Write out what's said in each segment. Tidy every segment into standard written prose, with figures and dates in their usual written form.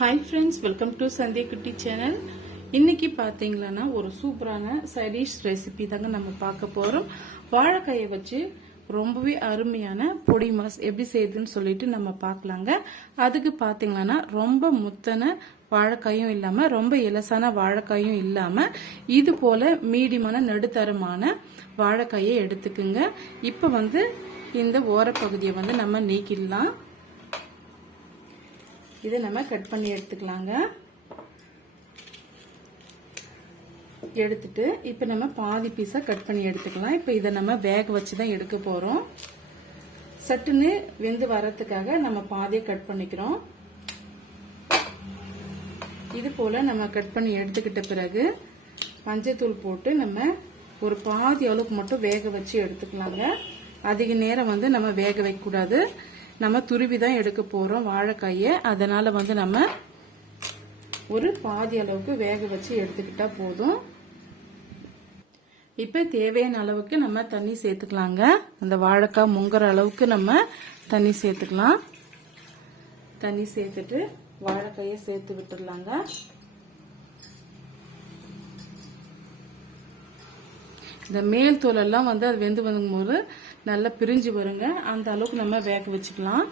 Hi friends, welcome to Sandhya குட்டி channel. இன்னைக்கு பார்த்தீங்கன்னா ஒரு சூப்பரான சைடிஷ் ரெசிபி தாங்க நம்ம பார்க்க போறோம். வாழைக்காயை வச்சு ரொம்பவே அருமையான பொடி மாஸ் எப்படி செய்யுதுன்னு சொல்லிட்டு நம்ம பார்க்கலாங்க. அதுக்கு பார்த்தீங்கன்னா ரொம்ப முத்தன வாழைக்காயும் இல்லாம ரொம்ப இலசான வாழைக்காயும் இல்லாம இது போல மீடியமான நடுத்தரமான வாழைக்காயை எடுத்துக்குங்க. இப்போ இந்த ஓரப்பகுதியை நம்ம நீக்கிடலாம். இதை நம்ம கட் பண்ணி எடுத்துக்கலாங்க. எடுத்துட்டு இப்ப நம்ம பாதி பீஸா கட் பண்ணி எடுத்துக்கலாம். இப்ப இதை நம்ம வேக வச்சுதான் எடுக்க போறோம். சட்டுன்னு வெந்து வரதுக்காக நம்ம பாதியை கட் பண்ணிக்கிறோம். இது போல நம்ம கட் பண்ணி எடுத்துக்கிட்ட பிறகு மஞ்சத்தூள் போட்டு நம்ம ஒரு பாதி அளவுக்கு மட்டும் வேக வச்சு எடுத்துக்கலாங்க. அதிக நேரம் நம்ம வேக வைக்க கூடாது. நம்ம துருவி தான் எடுக்க போறோம் வாழைக்காயை. அதனால நம்ம ஒரு பாதி அளவுக்கு வேக வச்சு எடுத்துக்கிட்டா போதும். இப்ப தேவையான அளவுக்கு நம்ம தண்ணி சேர்த்துக்கலாங்க. அந்த வாழைக்காய் முங்குற அளவுக்கு நம்ம தண்ணி சேர்த்துக்கலாம். தண்ணி சேர்த்துட்டு வாழைக்காயை சேர்த்து விட்டுடலாங்க. இந்த மேல் தோல் எல்லாம் அது வெந்து வரும்போது நல்லா பிரிஞ்சு வருங்க. அந்த அளவுக்கு நம்ம வேக வச்சுக்கலாம்.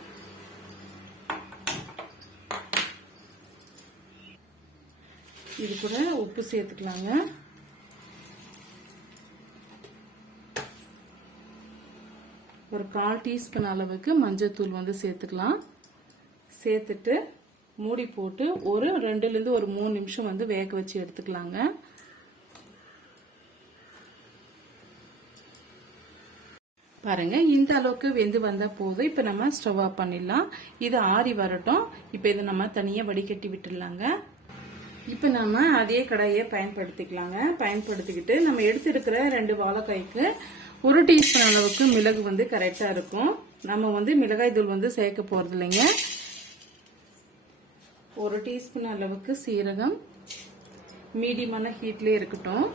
இது கூட உப்பு சேர்த்துக்கலாங்க. ஒரு 1/4 டீஸ்பூன் அளவுக்கு மஞ்சத்தூள் சேர்த்துக்கலாம். சேர்த்துட்டு மூடி போட்டு ஒரு 2 லிருந்து ஒரு 3 நிமிஷம் வேக வச்சு எடுத்துக்கலாங்க. பாருங்க, இந்த அளவுக்கு வெந்து வந்தா போதும். இப்ப நம்ம ஸ்டவ் ஆஃப் பண்ணிடலாம். இது ஆறி வரட்டும். இப்ப இதை நம்ம தனியா வடிகட்டி விட்டுடலாங்க. இப்ப நம்ம அதே கடாயை பயன்படுத்திக்கலாங்க. பயன்படுத்திக்கிட்டு நம்ம எடுத்திருக்கிற 2 வாழைக்காய்க்கு 1 டீஸ்பூன் அளவுக்கு மிளகு கரெக்டா இருக்கும். நம்ம மிளகாய் தூள் சேர்க்க போறது இல்லைங்க. 1 டீஸ்பூன் அளவுக்கு சீரகம் மீடியமான ஹீட்லயே இருக்கட்டும்.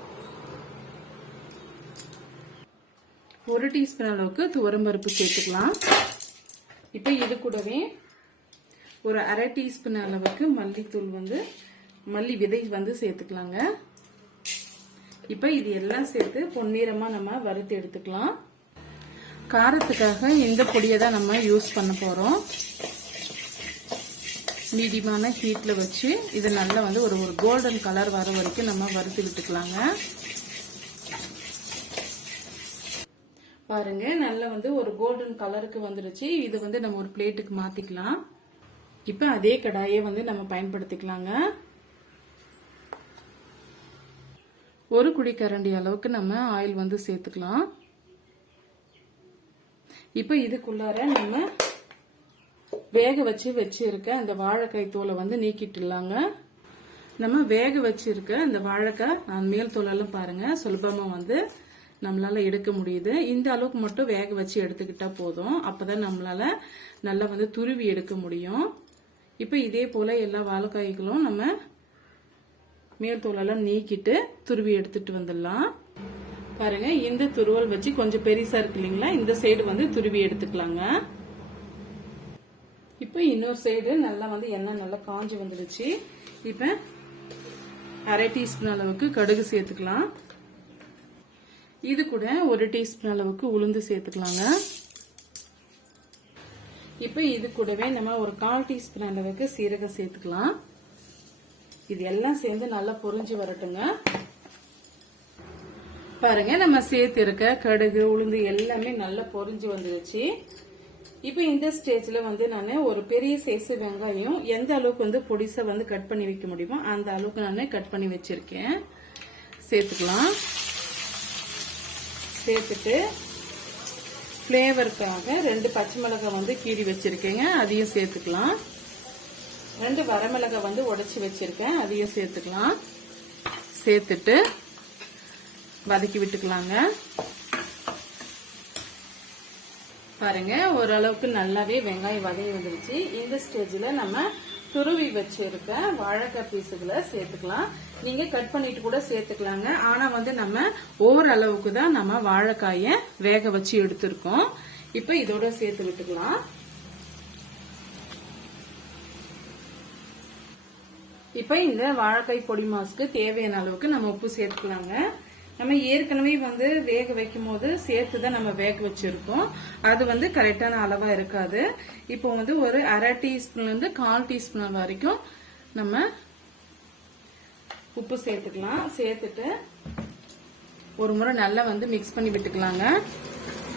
1 டீஸ்பூன் அளவுக்கு துவரம்பருப்பு சேர்த்துக்கலாம். இப்ப இது கூடவே ஒரு 1/2 டீஸ்பூன் அளவுக்கு மல்லித்தூள் மல்லி விதை சேர்த்துக்கலாங்க. இப்ப இது எல்லாம் சேர்த்து பொன்னிறமா நம்ம வறுத்து எடுத்துக்கலாம். காரத்துக்காக இந்த பொடியை தான் நம்ம யூஸ் பண்ண போறோம். மீடியமான ஹீட்ல வச்சு இது நல்லா ஒரு கோல்டன் கலர் வர வரைக்கும் நம்ம வறுத்து விட்டுக்கலாங்க. பாருங்க, நல்லா ஒரு கோல்டன் கலருக்கு வந்துருச்சு. இது நம்ம ஒரு பிளேட்டுக்கு மாத்திக்கலாம். இப்ப அதே கடாயை நம்ம பயன்படுத்திக்கலாங்க. ஒரு குழிக்கரண்டி அளவுக்கு நம்ம ஆயில் சேர்த்துக்கலாம். இப்ப இதுக்குள்ளார நம்ம வேக வச்சிருக்க அந்த வாழைக்காய் தோலை நீக்கிட்டுலாங்க. நம்ம வேக வச்சிருக்க அந்த வாழைக்காய் மேல் தோலெல்லாம் பாருங்க சுலபமா நம்மளால எடுக்க முடியுது. இந்த அளவுக்கு மட்டும் வேக வச்சு எடுத்துக்கிட்டா போதும். அப்பதான் நம்மளால நல்லா துருவி எடுக்க முடியும். இப்ப இதே போல எல்லா வாழைக்காய்களும் நம்ம மேல் தோலெல்லாம் நீக்கிட்டு துருவி எடுத்துட்டு வந்துடலாம். பாருங்க, இந்த துருவல் வச்சு கொஞ்சம் பெருசா இருக்கு இல்லைங்களா, இந்த சைடு துருவி எடுத்துக்கலாங்க. இப்ப இன்னொரு சைடு நல்லா எண்ணெய் நல்லா காஞ்சி வந்துடுச்சு. இப்ப 1/2 டீஸ்பூன் அளவுக்கு கடுகு சேர்த்துக்கலாம். இது கூட 1 டீஸ்பூன் அளவுக்கு உளுந்து சேர்த்துக்கலாங்க. இப்ப இது கூடவே நம்ம ஒரு 1/4 டீஸ்பூன் அளவுக்கு சீரகம் சேர்த்துக்கலாம். இது எல்லாம் சேர்ந்து நல்லா பொரிஞ்சு வரட்டுங்க. பாருங்க, நம்ம சேர்த்து இருக்க கடுகு உளுந்து எல்லாமே நல்லா பொரிஞ்சு வந்துருச்சு. இப்ப இந்த ஸ்டேஜ்ல நான் ஒரு பெரிய சைஸ் வெங்காயம் எந்த அளவுக்கு பொடிசா கட் பண்ணி வைக்க முடியுமோ அந்த அளவுக்கு நான் கட் பண்ணி வச்சிருக்கேன். சேர்த்துக்கலாம். சேர்த்துட்டு பிளேவருக்காக 2 பச்சை மிளகாய் கீறி வச்சிருக்கேங்க, அதையும் சேர்த்துக்கலாம். 2 வரமிளகாய் உடைச்சு வச்சிருக்கேன், அதையும் சேர்த்துக்கலாம். சேர்த்துட்டு வதக்கி விட்டுக்கலாங்க. பாருங்க, ஓரளவுக்கு நல்லாவே வெங்காயம் வதங்கி வந்துருச்சு. இந்த ஸ்டேஜ்ல நம்ம துருவி வச்சிருக்க வாழைக்காய் பீஸுகளை சேர்த்துக்கலாம். நீங்க கட் பண்ணிட்டு கூட சேர்த்துக்கலாங்க. ஆனா நம்ம ஓரளவுக்கு தான் நம்ம வாழைக்காய வேக வச்சு எடுத்திருக்கோம். இப்ப இதோட சேர்த்து விட்டுக்கலாம். இப்ப இந்த வாழைக்காய் பொடி மாஸ்க்கு தேவையான அளவுக்கு நம்ம உப்பு சேர்த்துக்கலாங்க. நம்ம ஏற்கனவே வந்து வேக வைக்கும் போது சேர்த்துதான் நம்ம வேக வச்சிருக்கோம். அது வந்து கரெக்டான அளவா இருக்காது. இப்போ வந்து ஒரு அரை டீஸ்பூன்ல இருந்து 1/4 டீஸ்பூன் வரைக்கும் நம்ம உப்பு சேர்த்துக்கலாம். சேர்த்துட்டு ஒரு முறை நல்லா வந்து மிக்ஸ் பண்ணி விட்டுக்கலாங்க.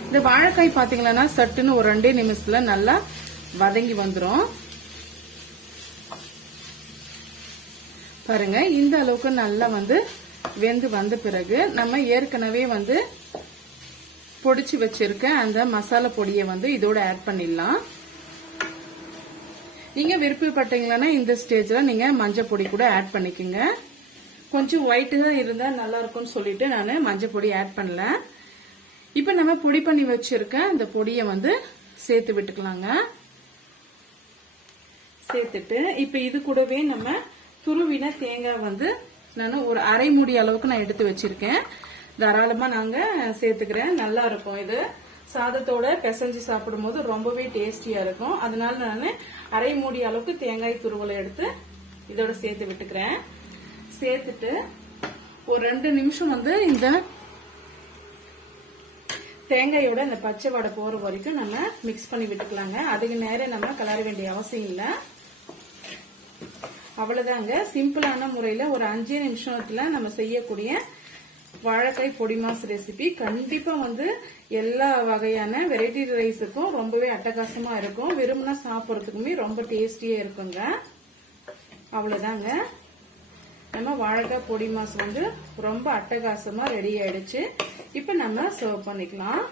இந்த வாழைக்காய் பாத்தீங்கன்னா சட்டுன்னு ஒரு 2 நிமிஷத்துல நல்லா வதங்கி வந்துரும். பாருங்க, இந்த அளவுக்கு நல்லா வந்து வெந்து வந்த பிறகு நம்ம ஏற்கனவே வந்து பொடிச்சு வச்சிருக்க அந்த மசாலா பொடியை வந்து இதோட ஆட் பண்ணிடலாம். நீங்க விருப்பப்பட்டீங்கன்னா இந்த ஸ்டேஜ்ல நீங்க மஞ்சள் பொடி கூட ஆட் பண்ணிக்கோங்க. கொஞ்சம் ஒயிட்டா இருந்தா நல்லா இருக்கும்னு சொல்லிட்டு நான் மஞ்சள் பொடி ஆட் பண்ணல. இப்ப நம்ம பொடி பண்ணி வச்சிருக்க இந்த பொடியை வந்து சேர்த்து விட்டுக்கலாங்க. சேர்த்துட்டு இப்ப இது கூடவே நம்ம துருவின தேங்காய் வந்து நான் ஒரு அரை மூடி அளவுக்கு நான் எடுத்து வச்சிருக்கேன். தாராளமா நாங்க சேர்த்துக்கிறேன். நல்லா இருக்கும். இது சாதத்தோட பிசைஞ்சு சாப்பிடும் போது ரொம்பவே டேஸ்டியா இருக்கும். அதனால நான் அரை மூடி அளவுக்கு தேங்காய் துருவலை எடுத்து இதோட சேர்த்து விட்டுக்கிறேன். சேர்த்துட்டு ஒரு 2 நிமிஷம் வந்து இந்த தேங்காயோட இந்த பச்சை வடை போற வரைக்கும் நம்ம மிக்ஸ் பண்ணி விட்டுக்கலாங்க. அதுக்கு நேரம் நம்ம கலர வேண்டிய அவசியம் இல்லை. அவ்வளவுதாங்க. சிம்பிளான முறையில ஒரு 5 நிமிஷத்துல நம்ம செய்யக்கூடிய வாழைக்காய் பொடி மாஸ் ரெசிபி கண்டிப்பா வந்து எல்லா வகையான வெரைட்டி ரைஸுக்கும் ரொம்பவே அட்டகாசமா இருக்கும். விரும்பினா சாப்பிட்றதுக்குமே ரொம்ப டேஸ்டியா இருக்குங்க. அவ்வளவுதாங்க. நம்ம வாழைக்காய் பொடி மாஸ் வந்து ரொம்ப அட்டகாசமா ரெடி ஆயிடுச்சு. இப்ப நம்ம சர்வ் பண்ணிக்கலாம்.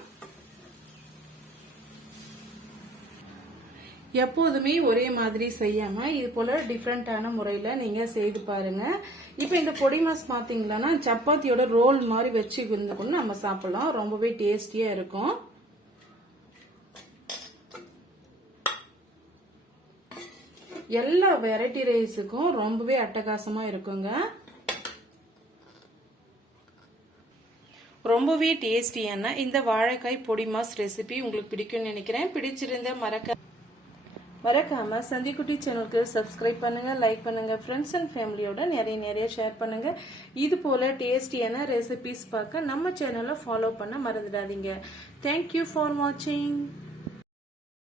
எப்போதுமே ஒரே மாதிரி செய்யாம இது போல டிஃப்ரெண்டான முறையில நீங்க செய்து பாருங்க. இப்ப இந்த பொடி மாஸ் பாத்தீங்கன்னா சப்பாத்தியோட ரோல் மாதிரி வச்சு கூட நம்ம சாப்பிடலாம். ரொம்பவே டேஸ்டியா இருக்கும். எல்லா வெரைட்டி ரைஸுக்கும் ரொம்பவே அட்டகாசமா இருக்குங்க. ரொம்பவே டேஸ்டியான இந்த வாழைக்காய் பொடி மாஸ் ரெசிபி உங்களுக்கு பிடிக்கும்னு நினைக்கிறேன். பிடிச்சிருந்த மறக்காம சந்திக்குட்டி சேனலுக்கு சப்ஸ்கிரைப் பண்ணுங்க, லைக் பண்ணுங்க, ஃப்ரெண்ட்ஸ் அண்ட் ஃபேமிலியோட நிறைய ஷேர் பண்ணுங்க. இது போல டேஸ்டியான ரெசிபிஸ் பார்க்க நம்ம சேனலை ஃபாலோ பண்ண மறந்துடாதீங்க. தேங்க்யூ ஃபார் வாட்சிங்.